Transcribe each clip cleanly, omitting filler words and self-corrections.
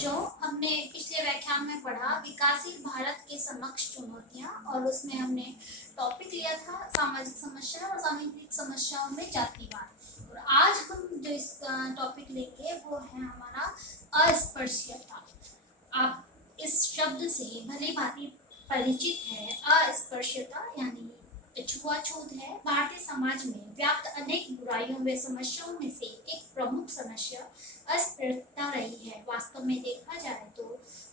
जो हमने पिछले व्याख्यान में पढ़ा विकासशील भारत के समक्ष चुनौतियां, और उसमें हमने टॉपिक लिया था सामाजिक समस्या और सामाजिक समस्याओं में जातिवाद। और आज हम जो इस टॉपिक लेंगे वो है हमारा अस्पृश्यता। आप इस शब्द से भली भांति परिचित है। अस्पृश्यता यानी छुआछूत है। भारतीय समाज में व्याप्त अनेक बुराइयों व समस्याओं में से एक प्रमुख समस्या अस्पृश्यता रही है। वास्तव में देखा जाए तो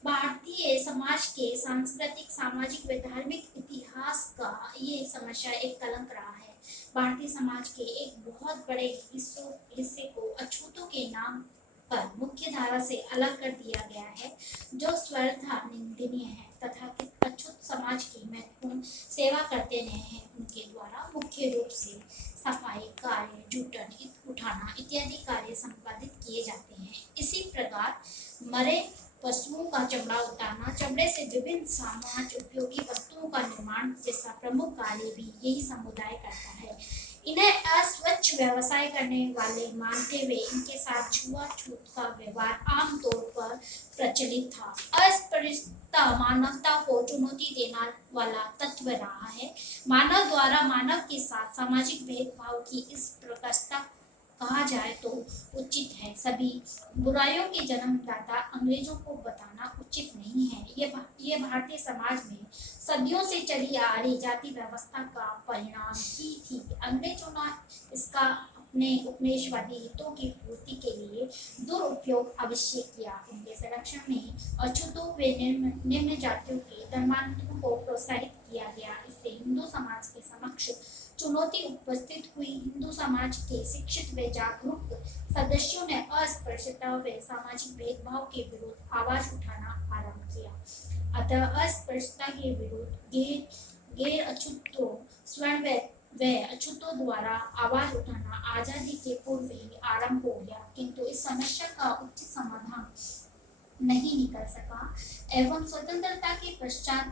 भारतीय समाज के सांस्कृतिक, सामाजिक व धार्मिक इतिहास का ये समस्या एक कलंक रहा है। भारतीय समाज के एक बहुत बड़े हिस्से को अछूतों के नाम पर मुख्य धारा से अलग कर दिया गया है, जो स्वर्था निंदनीय है। तथाकथित अछूत समाज की महत्वपूर्ण सेवा करते रहे हैं। उनके द्वारा मुख्य रूप से सफाई कार्य, जूठन उठाना इत्यादि कार्य संपादित किए जाते हैं। इसी प्रकार मरे पशुओं का चमड़ा उतारना, चमड़े से विभिन्न समाज उपयोगी वस्तुओं का निर्माण जैसा प्रमुख कार्य भी यही समुदाय करता है। इन्हें अस्वच्छ व्यवसाय करने वाले मानते हुए इनके साथ छुआछूत का व्यवहार आमतौर पर प्रचलित था। अस्पृश्यता मानवता को चुनौती देने वाला तत्व रहा है। मानव द्वारा मानव के साथ सामाजिक भेदभाव की इस प्रकृति कहा जाए तो उचित है। सभी बुराइयों के जन्मदाता अंग्रेजों को बताना उचित नहीं है। ये भारतीय समाज में सदियों से चली आ रही जाति व्यवस्था का परिणाम ही थी। अंग्रेजों ने इसका अपने उपनिवेशवादी हितों की पूर्ति के लिए दुरुपयोग अवश्य किया। उनके संरक्षण में अछूतों व निम्न जातियों के धर्मांतरों को प्रोत्साहित किया गया। इससे हिंदू समाज के समक्ष चुनौती उपस्थित हुई। हिंदू समाज के शिक्षित व जागरूक सदस्यों ने अस्पृश्यता व सामाजिक भेदभाव के विरुद्ध आवाज उठाना आरंभ किया। अतः अस्पृश्यता के विरुद्ध गैर अछूतों, स्वर्ण व अछूतों द्वारा आवाज उठाना आजादी के पूर्व ही आरंभ हो गया, किंतु इस समस्या का उचित समाधान नहीं निकल सका एवं स्वतंत्रता के पश्चात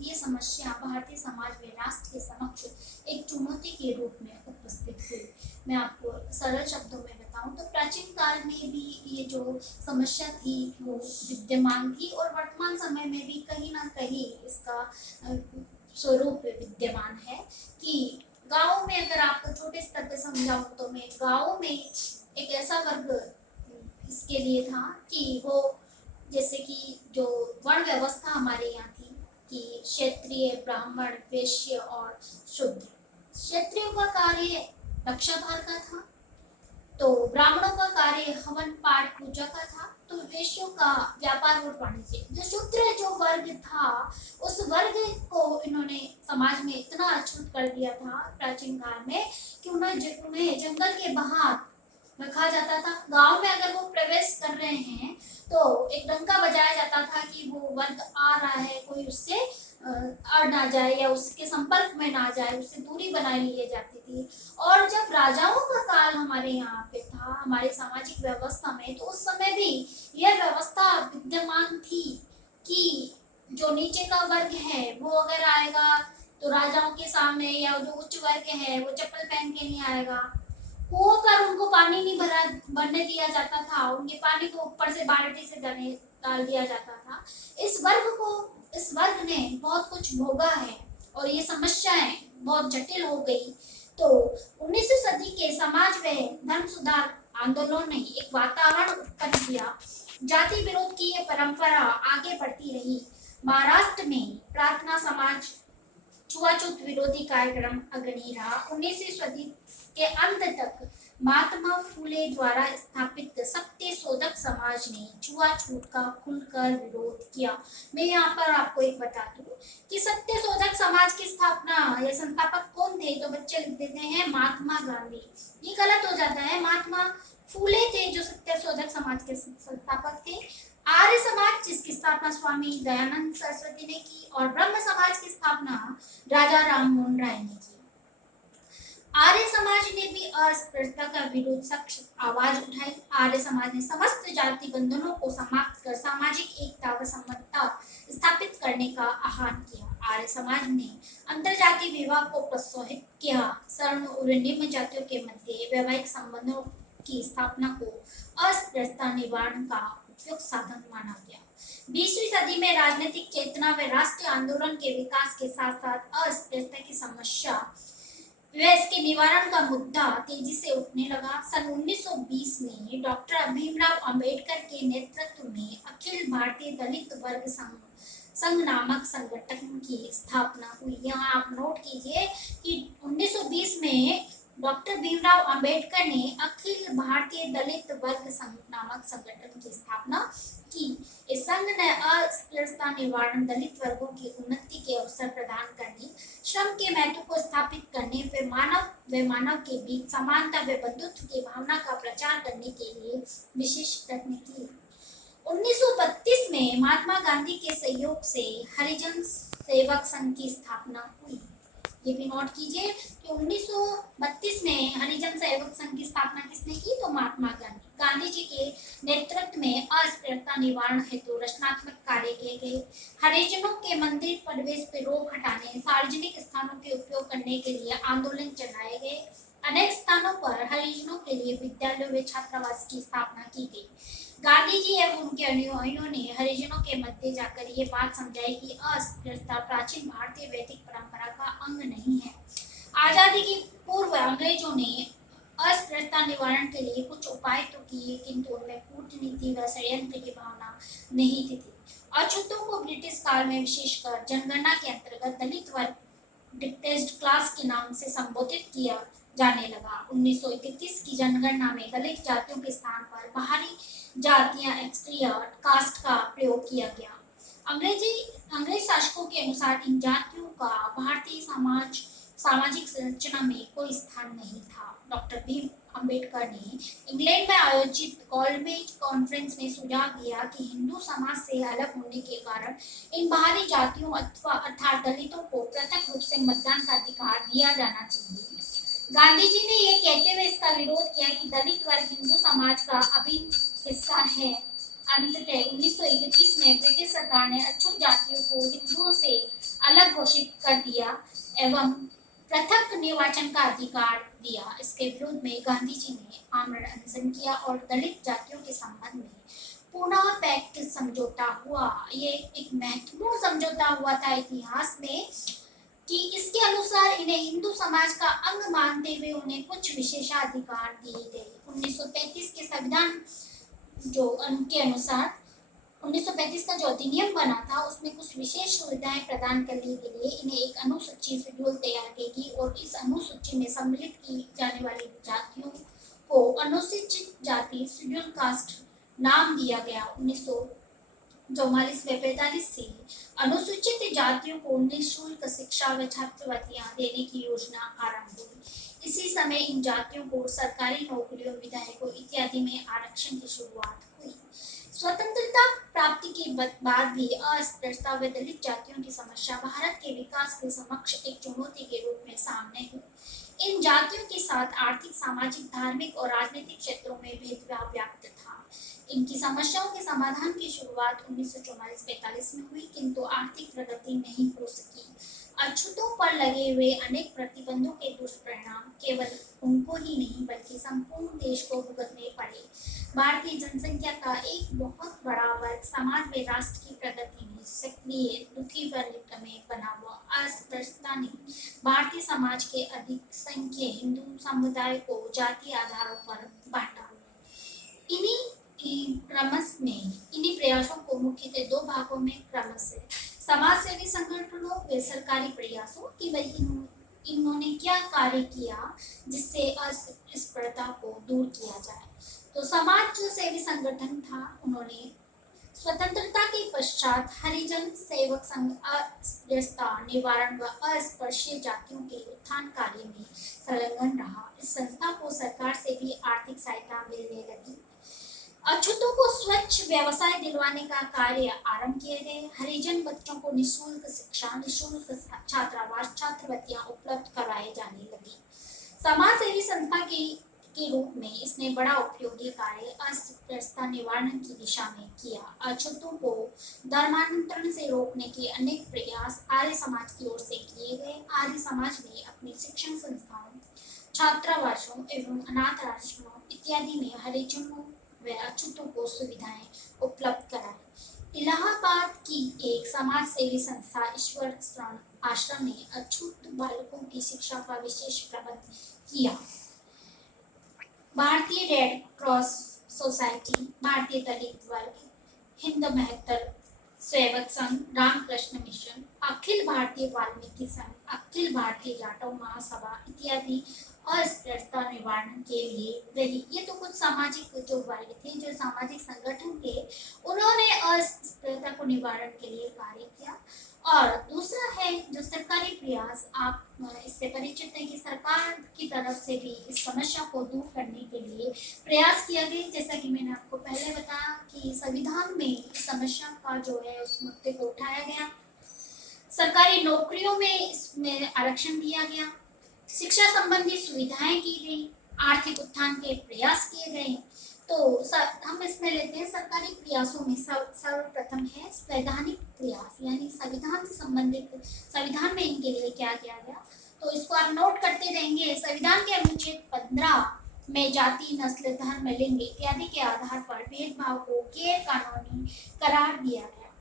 ये समस्या भारतीय समाज व राष्ट्र के समक्ष एक चुनौती के रूप में उपस्थित हुई। मैं आपको सरल शब्दों में बताऊं तो प्राचीन काल में भी ये जो समस्या थी वो विद्यमान थी, और वर्तमान समय में भी कहीं ना कहीं इसका स्वरूप विद्यमान है। कि गाँव में अगर आपको छोटे स्तर पर समझाऊं तो मैं गाँव में एक ऐसा वर्ग इसके लिए था कि वो जैसे कि जो वर्ण व्यवस्था हमारे यहाँ थी कि क्षत्रिय, ब्राह्मण, वैश्य और शूद्र। क्षत्रियों का कार्य रक्षाभार का था, तो ब्राह्मणों का कार्य हवन पाठ पूजा का था, तो वैश्यों का व्यापार और वाणिज्य। जो शूद्र जो वर्ग था उस वर्ग को इन्होंने समाज में इतना अछूत कर दिया था प्राचीन काल में कि उन्हें जंगल के बाहर रखा जाता था। गांव में अगर वो प्रवेश कर रहे हैं तो एक डंका बजाया जाता था कि वो वर्ग आ रहा है, कोई उससे अड़ ना जाए या उसके संपर्क में ना जाए, उससे दूरी बनाए लिए जाती थी। और जब राजाओं का काल हमारे यहाँ पे था, हमारे सामाजिक व्यवस्था में, तो उस समय भी यह व्यवस्था विद्यमान थी कि जो नीचे का वर्ग है वो अगर आएगा तो राजाओं के सामने, या जो उच्च वर्ग है वो चप्पल पहन के नहीं आएगा। कुओं पर उनको पानी नहीं भरने दिया जाता था, उनके पानी को ऊपर से बाल्टी से डाल दिया जाता था। इस वर्ग ने बहुत कुछ भोगा है और ये समस्याएं बहुत जटिल हो गई। तो 19वीं सदी के समाज व धर्म सुधार आंदोलन ने एक वातावरण उत्पन्न किया। जाति विरोध की ये परंपरा आगे बढ़ती रही। महाराष्ट्र में प्रार्थना समाज छुआछूत विरोधी कार्यक्रम अग्रणी रहा। 19वीं सदी के अंत तक महात्मा फूले द्वारा स्थापित सत्य शोधक समाज ने छुआछूत का खुलकर विरोध किया। मैं यहाँ पर आपको एक बता दूं कि सत्य शोधक समाज की स्थापना या संस्थापक कौन थे, तो बच्चे लिख देते हैं महात्मा गांधी। ये गलत हो जाता है। महात्मा फूले थे जो सत्य शोधक समाज के संस्थापक थे। आर्य समाज जिसकी स्थापना स्वामी दयानंद सरस्वती ने की, और ब्रह्म समाज की स्थापना राजा राम मोहन राय ने की। आर्य समाज ने भी अस्पृश्यता का विरोध सख्त आवाज उठाई। आर्य समाज ने समस्त जाति बंधनों को समाप्त कर सामाजिक एकता व समता स्थापित करने का आह्वान किया। आर्य समाज ने अंतरजातीय विवाह को प्रोत्साहित किया। सर्ण और निम्न जातियों के मध्य वैवाहिक संबंधों की स्थापना को अस्पृश्यता निवारण का उपयुक्त साधन माना गया। 20वीं सदी में राजनीतिक चेतना व राष्ट्रीय आंदोलन के विकास के साथ साथ अस्पृश्यता की समस्या व इसके निवारण का मुद्दा तेजी से उठने लगा। सन 1920 में डॉक्टर भीमराव अंबेडकर के नेतृत्व में अखिल भारतीय दलित वर्ग संघ नामक संगठन की स्थापना हुई। यहाँ आप नोट कीजिए कि 1920 में डॉक्टर भीमराव अंबेडकर ने अखिल भारतीय दलित वर्ग संघ नामक संगठन की स्थापना की। इस संघ ने अस्पृश्यता निवारण, दलित वर्गों की उन्नति के अवसर प्रदान करने, श्रम के महत्व को स्थापित करने व मानव के बीच समानता व बंधुत्व की भावना का प्रचार करने के लिए विशेष प्रयत्न किए। 1932 में महात्मा गांधी के सहयोग से हरिजन सेवक संघ की स्थापना हुई। ये भी नोट कीजिए कि 1932 में हरिजन सेवक संघ की स्थापना किसने की? तो महात्मा गांधी जी के नेतृत्व में अस्पृश्यता निवारण हेतु रचनात्मक कार्य किए गए। हरिजनों के मंदिर प्रवेश पर रोक हटाने, सार्वजनिक स्थानों के उपयोग करने के लिए आंदोलन चलाए गए। अनेक स्थानों पर हरिजनों के लिए विद्यालयों व छात्रावास की स्थापना की गई। गांधी जी एवं उनके अनुयायियों ने हरिजनों के मध्य जाकर ये बात समझाई कि अस्पृश्यता प्राचीन भारतीय वैदिक परंपरा का अंग नहीं है। आजादी की पूर्व अंग्रेजों ने अस्पृश्यता निवारण के लिए कुछ उपाय तो किए, किंतु उनमें कूटनीति व षड्यंत्र की भावना नहीं थी। अछूतों को ब्रिटिश काल में विशेषकर जनगणना के अंतर्गत दलित वर्ग डिप्रेस्ड क्लास के नाम से संबोधित किया जाने लगा। 1931 की जनगणना में दलित जातियों के स्थान पर बाहरी जातियां एक्सटीरियर कास्ट का प्रयोग किया गया। अंग्रेज शासकों के अनुसार इन जातियों का भारतीय सामाजिक संरचना में कोई स्थान नहीं था। डॉक्टर भीम अंबेडकर ने इंग्लैंड में आयोजित कॉल्मेज कॉन्फ्रेंस में सुझाव दिया कि हिंदू समाज से अलग होने के कारण इन बाहरी जातियों अर्थात दलितों को पृथक रूप से मतदान का अधिकार दिया जाना चाहिए। गांधी जी ने यह कहते हुए इसका विरोध किया कि दलित वर्ग हिंदू समाज का अभिन्न हिस्सा है। अंततः 1931 में ब्रिटिश सरकार ने अछूत जातियों को हिंदुओं से अलग घोषित कर दिया एवं पृथक निर्वाचन का अधिकार दिया। इसके विरोध में गांधी जी ने आमरण अनशन किया और दलित जातियों के संबंध में पुनः पैक्ट समझौता हुआ। ये एक महत्वपूर्ण समझौता हुआ था इतिहास में कि इसके अनुसार इन्हें हिंदू समाज का अंग मानते हुए उन्हें कुछ विशेषाधिकार दिए गए। 1935 के संविधान के अनुसार 1935 का जो अधिनियम बना था उसमें कुछ विशेष सुविधाएं प्रदान करने के लिए इन्हें एक अनुसूची शेड्यूल तैयार की गई और इस अनुसूची में सम्मिलित की जाने वाली जातियों को अनुसूचित जाति शेड्यूल कास्ट नाम दिया गया। 1944 व 45 से अनुसूचित जातियों को निःशुल्क शिक्षा व छात्रवृत्तियां देने की योजना आरंभ हुई। इसी समय इन जातियों को सरकारी नौकरियों, विधायकों इत्यादि में आरक्षण की शुरुआत हुई। स्वतंत्रता प्राप्ति के बाद भी अस्पृश्यता व दलित जातियों की समस्या भारत के विकास के समक्ष एक चुनौती के रूप में सामने हुई। इन जातियों के साथ आर्थिक, सामाजिक, धार्मिक और राजनीतिक क्षेत्रों में भेदभाव व्याप्त था। इनकी समस्याओं के समाधान की शुरुआत 1944-45 में हुई, किंतु आर्थिक प्रगति नहीं हो सकी। अछूतों पर लगे हुए अनेक प्रतिबंधों के दुष्परिणाम केवल उनको ही नहीं बल्कि संपूर्ण देश को भुगतने पड़े। भारतीय जनसंख्या का एक बहुत बड़ा वर्ग समाज में राष्ट्र की प्रगति में सक्रिय दुखी वर्ग में बना हुआ। अस्पृश्यता ने भारतीय समाज के अधिक संख्य हिंदू समुदाय को जातीय आधारों पर बांटा। इन्हीं प्रयासों को मुख्यतः दो भागों में क्रमशः समाज सेवी संगठनों व सरकारी प्रयासों कि इन्होंने क्या कार्य किया जिससे अस्पृश्यता को दूर किया जाए। तो समाज जो सेवी संगठन था उन्होंने स्वतंत्रता के पश्चात हरिजन सेवक संघ अस्पृश्यता निवारण व अस्पृश्य जातियों के उत्थान कार्य में संलग्न रहा। इस संस्था को सरकार से भी आर्थिक सहायता मिलने लगी। अछूतों को स्वच्छ व्यवसाय दिलवाने का कार्य आरंभ किए गए। हरिजन बच्चों को निःशुल्क शिक्षा, निःशुल्क छात्रावास, छात्रवृत्तियां उपलब्ध कराए जाने लगी। समाज सेवी संस्था के रूप में इसने बड़ा उपयोगी कार्य अस्पृश्यता निवारण की दिशा में किया। अछूतों को धर्मांतरण से रोकने के अनेक प्रयास आर्य समाज की ओर से किए गए। आर्य समाज ने अपनी शिक्षण संस्थाओं, छात्रावासों एवं अनाथ आश्रमों इत्यादि में हरिजनों व अछूतों को सुविधाएं उपलब्ध कराएं। इलाहाबाद की एक समाज सेवी संस्था ईश्वर शरण आश्रम ने अछूत बालकों की शिक्षा का विशेष प्रबंध किया। भारतीय रेड क्रॉस सोसाइटी, भारतीय दलित वर्ग, हिंद महत्तर सेवक संघ, रामकृष्ण मिशन, अखिल भारतीय वाल्मीकि संघ, अखिल भारतीय जाटव महासभा इत्यादि अस्पृश्यता निवारण के लिए रही। ये तो कुछ सामाजिक जो वर्ग थे, जो सामाजिक संगठन थे, उन्होंने अस्पृश्यता को निवारण के लिए कार्य किया। और दूसरा है जो सरकारी प्रयास, आप इससे परिचित हैं कि सरकार की तरफ से भी इस समस्या को दूर करने के लिए प्रयास किया गया। जैसा कि मैंने आपको पहले बताया कि संविधान में इस समस्या का जो है उस मुद्दे को उठाया गया, सरकारी नौकरियों में इसमें आरक्षण दिया गया, शिक्षा संबंधी सुविधाएं की गई, आर्थिक उत्थान के प्रयास किए गए। तो हम इसमें लेते हैं सरकारी प्रयासों में सर्वप्रथम है संवैधानिक प्रयास, यानी संविधान से संबंधित, संविधान में इनके लिए क्या किया गया, तो इसको आप नोट करते रहेंगे। संविधान के अनुच्छेद 15 में जाति, नस्ल, धर्म, लिंग इत्यादि के आधार पर भेदभाव को गैर कानूनी करार दिया गया।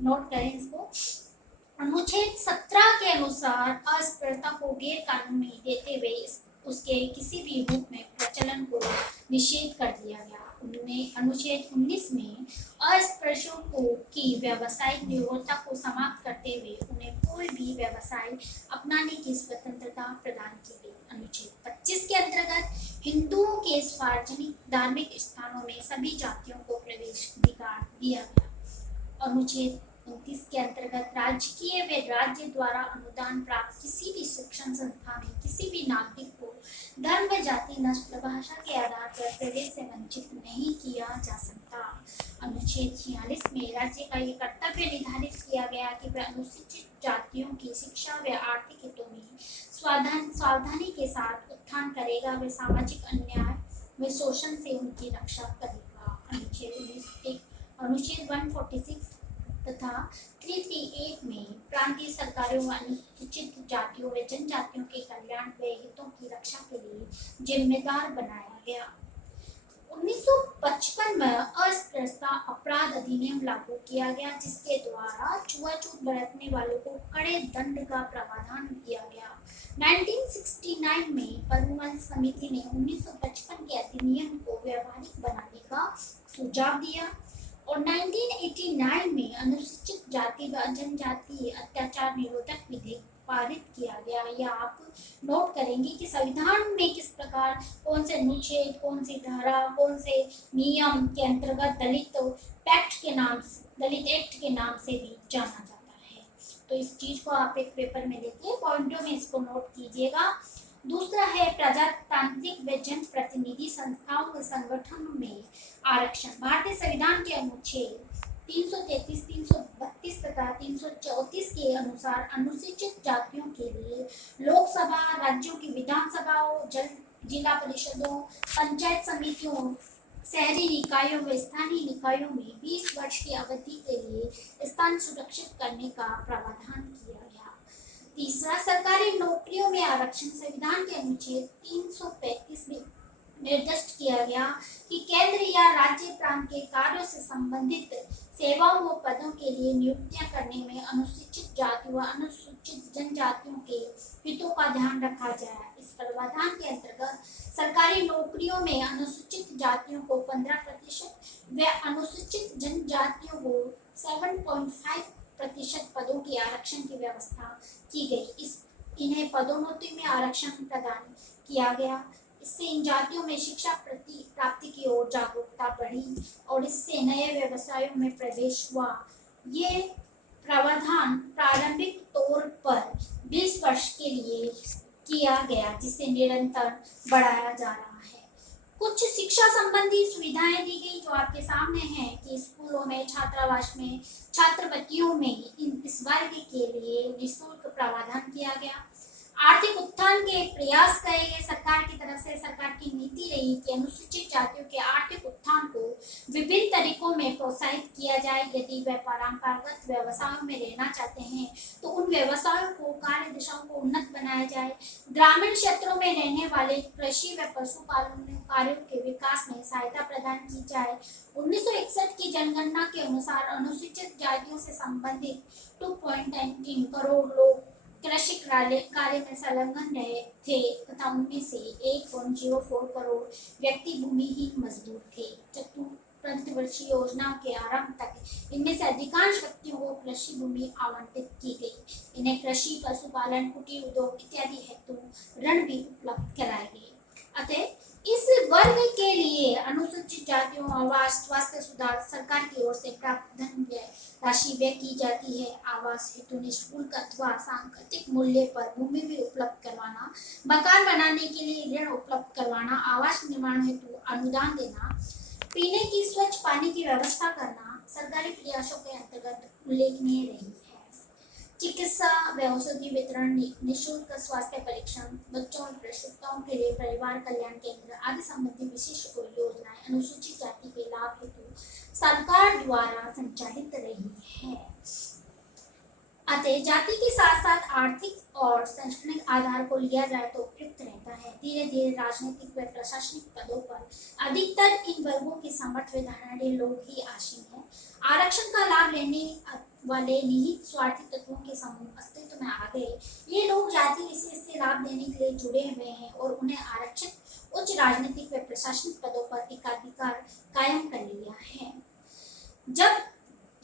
नोट करें इसको। अनुच्छेद 17 के अनुसार अस्पृश्यता को गैर कानूनी देते हुए उसके किसी भी रूप में प्रचलन को निषेध कर दिया गया। अनुच्छेद 19 में अस्पृश्यों को की व्यावसायिक निर्भरता को समाप्त करते हुए उन्हें कोई भी व्यवसाय अपनाने की स्वतंत्रता प्रदान की गई। अनुच्छेद 25 के अंतर्गत हिंदुओं के सार्वजनिक धार्मिक स्थानों में सभी जातियों को प्रवेश अधिकार दिया गया। अनुच्छेद 29 के अंतर्गत राजकीय व राज्य द्वारा अनुदान प्राप्त किसी भी शिक्षण संस्था में किसी भी नागरिक को धर्म, जाति, नस्ल, भाषा के आधार पर प्रवेश से वंचित नहीं किया जा सकता। अनुच्छेद 46 में राज्य का ये कर्तव्य निर्धारित किया गया कि वह अनुसूचित जातियों की शिक्षा व आर्थिक हितों में सावधानी के साथ उत्थान करेगा, व सामाजिक अन्याय व शोषण से उनकी रक्षा करेगा। अनुच्छेद 146 तथा 338 में प्रांतीय सरकारों व अनुसूचित जातियों व जनजातियों के कल्याण व हितों की रक्षा के लिए जिम्मेदार बनाया गया। 1955 में अस्पृश्यता अपराध अधिनियम लागू किया गया, जिसके द्वारा छुआछूत बरतने वालों को कड़े दंड का प्रावधान किया गया। 1969 में परिवहन समिति ने 1955 के अधिनियम को व्यवहारिक बनाने का सुझाव दिया और 1989 में अनुसूचित जाति व जनजाति अत्याचार निरोधक विधेयक पारित किया गया। यह आप नोट करेंगे कि संविधान में किस प्रकार कौन से अनुच्छेद, कौन सी धारा, कौन से नियम के अंतर्गत दलित एक्ट के नाम से भी जाना जाता है। तो इस चीज को आप एक पेपर में लेके पॉइंटों में इसको नोट कीजिएगा। दूसरा है प्रजातांत्रिक व जन प्रतिनिधि संस्थाओं के संगठनों में आरक्षण। भारतीय संविधान के अनुच्छेद 333, 332 तथा 334 के अनुसार अनुसूचित जातियों के लिए लोकसभा, राज्यों की विधानसभाओं, जिला परिषदों, पंचायत समितियों, शहरी निकायों व स्थानीय निकायों में 20 वर्ष की अवधि के लिए स्थान सुरक्षित करने का प्रावधान किया गया। तीसरा, सरकारी नौकरियों में आरक्षण। संविधान के अनुच्छेद 335 में निर्दिष्ट किया गया कि केंद्र या राज्य प्रांत के कार्यों से संबंधित सेवाओं व पदों के लिए नियुक्तियां करने में अनुसूचित जाति व अनुसूचित जनजातियों के हितों का ध्यान रखा जाए। इस प्रावधान के अंतर्गत सरकारी नौकरियों में अनुसूचित जातियों को 15% व अनुसूचित जनजातियों को 7.5% पदों के आरक्षण की व्यवस्था की गई। इन्हें पदोन्नति में आरक्षण प्रदान किया गया। इससे इन जातियों में शिक्षा प्राप्ति की ओर जागरूकता बढ़ी और इससे नए व्यवसायों में प्रवेश हुआ। ये प्रावधान प्रारंभिक तौर पर 20 वर्ष के लिए किया गया, जिसे निरंतर बढ़ाया जा रहा है। कुछ शिक्षा संबंधी सुविधाएं दी गई जो आपके सामने हैं कि स्कूलों में, छात्रावास में, छात्रवृत्तियों में इस वर्ग के लिए निःशुल्क प्रावधान किया गया। आर्थिक उत्थान के प्रयास करे गए सरकार की तरफ से। सरकार की नीति रही कि अनुसूचित जातियों के आर्थिक उत्थान को विभिन्न तरीकों में प्रोत्साहित किया जाए। यदि वे परंपरागत व्यवसायों में रहना चाहते हैं तो उन व्यवसायों को, कार्य दिशाओं को उन्नत बनाया जाए। ग्रामीण क्षेत्रों में रहने वाले कृषि व पशुपालन कार्यों के विकास में सहायता प्रदान की जाए। 1961 की जनगणना के अनुसार अनुसूचित जातियों से संबंधित 2.19 करोड़ लोग कृषि कार्य में संलग्न रहे थे तथा उनमें से 1.04 करोड़ व्यक्ति भूमिहीन मजदूर थे। पंचवर्षीय योजना के आरंभ तक इनमें से अधिकांश व्यक्तियों को कृषि भूमि आवंटित की गई। इन्हें कृषि, पशुपालन, कुटीर उद्योग इत्यादि हेतु ऋण भी उपलब्ध कराए गए। अतः इस वर्ग के लिए अनुसूचित जातियों आवास, स्वास्थ्य सुधार सरकार की ओर से प्राप्त धन राशि व्यय की जाती है। आवास हेतु निःशुल्क अथवा सांकेतिक मूल्य पर भूमि भी उपलब्ध करवाना, मकान बनाने के लिए ऋण उपलब्ध करवाना, आवास निर्माण हेतु अनुदान देना, पीने की स्वच्छ पानी की व्यवस्था करना सरकारी प्रयासों के अंतर्गत उल्लेखनीय रही है। चिकित्सा व औषधि वितरण, निःशुल्क स्वास्थ्य परीक्षण, बच्चों और प्रसवोत्तरों के लिए परिवार कल्याण केंद्र आदि संबंधी विशिष्ट योजनाएं अनुसूचित जाति के लाभ हेतु सरकार द्वारा संचालित रही है। अतः जाति के साथ साथ आर्थिक और शैक्षणिक आधार को लिया जाए तो उपयुक्त रहता है। धीरे धीरे राजनीतिक व प्रशासनिक पदों पर अधिकतर इन वर्गों के समर्थ व धनाढ़ लोग ही आसीन हैं। आरक्षण का लाभ लेने वाले निहित स्वार्थी तत्वों के समूह अस्तित्व में आ गए। ये लोग जाति विशेष से लाभ देने के लिए जुड़े हुए हैं और उन्हें आरक्षित उच्च राजनीतिक व प्रशासनिक पदों पर एकाधिकार कायम कर लिया है। जब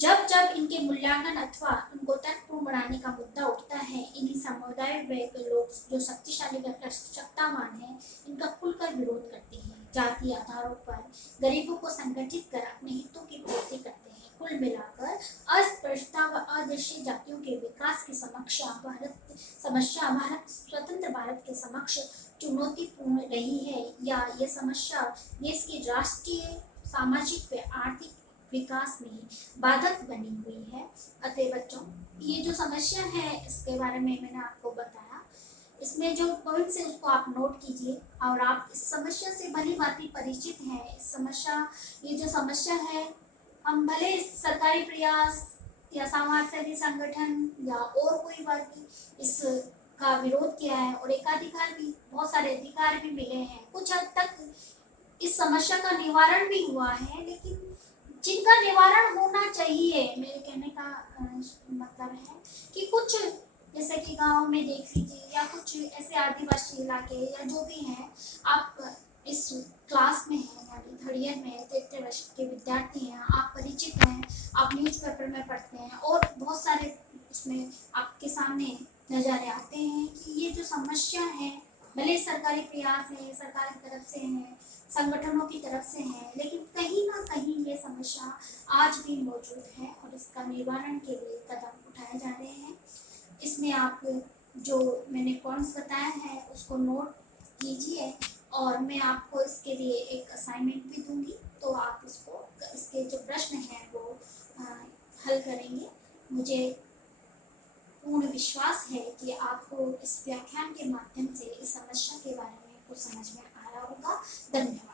जब जब इनके मूल्यांकन अथवा उनको तर्कपूर्ण बनाने का मुद्दा उठता है, इन्हीं समुदायों के लोग जो शक्तिशाली व सत्तावान हैं, इनका खुलकर विरोध करते हैं। जाति आधारों पर गरीबों को संगठित कर अपने हितों की पूर्ति करते हैं। कुल मिलाकर अस्पृश्यता व अदृश्य जातियों के विकास की समस्या भारत स्वतंत्र भारत के समक्ष चुनौतीपूर्ण रही है, या यह समस्या देश की राष्ट्रीय, सामाजिक व आर्थिक विकास में बाधक बनी हुई है। अतः बच्चों, ये जो समस्या है इसके बारे में मैंने आपको बताया। इसमें जो पॉइंट्स है उसको आप नोट कीजिए और आप इस समस्या से भली भांति परिचित हैं। ये जो समस्या है, हम भले सरकारी प्रयास या समाजसेवी संगठन या और कोई वर्ग इसका विरोध किया है और एकाधिकार भी, बहुत सारे अधिकार भी मिले हैं, कुछ हद तक इस समस्या का निवारण भी हुआ है, लेकिन जिनका निवारण होना चाहिए, मेरे कहने का मतलब है कि कुछ जैसे कि गांव में देख लीजिए या कुछ ऐसे आदिवासी इलाके या जो भी हैं, आप इस क्लास में हैं यानी थर्ड ईयर में, तृतीय वर्ष के विद्यार्थी हैं, आप परिचित हैं, आप न्यूज़पेपर में पढ़ते हैं और बहुत सारे इसमें आपके सामने नजर आते हैं कि ये जो समस्या है, भले सरकारी प्रयास है, सरकार की तरफ से है, संगठनों की तरफ से है, लेकिन कहीं ना कहीं ये समस्या आज भी मौजूद है और इसका निवारण के लिए कदम उठाए जा रहे हैं। इसमें आप जो मैंने पॉइंट्स बताए हैं उसको नोट कीजिए और मैं आपको इसके लिए एक असाइनमेंट भी दूंगी, तो आप इसके जो प्रश्न हैं वो हल करेंगे। मुझे पूर्ण विश्वास है कि आपको इस व्याख्यान के माध्यम से इस समस्या के बारे में कुछ समझ में आया होगा। धन्यवाद।